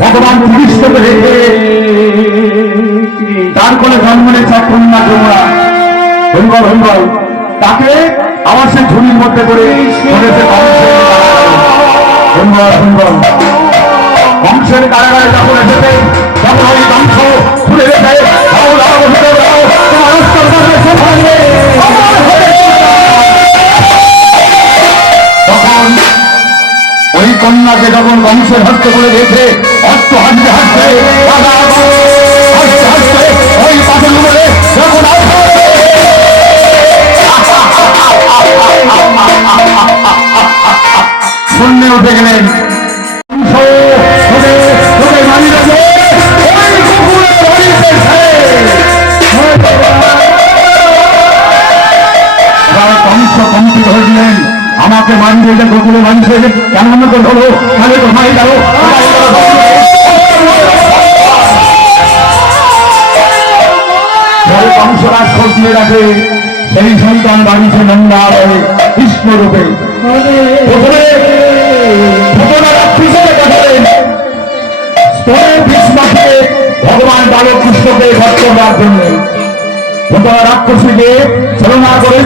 ভগবান তার কোলে জন্ম নিয়েছে কন্যা যমুনা। হরিবল হরিবল তাকে আমার সে ঝুড়ির মধ্যে করে কংসের কারাগারে যখন এসেছে ওই কন্যাকে যখন বংশের হস্ত করে দিয়েছে, অস্ত্র হাসতে হাসতে হাসতে ওই যখন শূন্য উঠে গেলেন। আমাকে মানবে এটা গোকুলে মানছে কেমন করে হলো তাহলে তো মাই গেল কংসরাজ খোঁজ নিয়ে রাখে, সেই সন্তান বাড়িছে নন্দালয়ে কৃষ্ণ রূপে প্রথমে ভগবান রাক্ষসকে পাঠালেন স্তরে ভীষ্মাকে ভগবান বালক কৃষ্ণকে ভক্ত করার জন্য রাক্ষসীকে ছলনা করে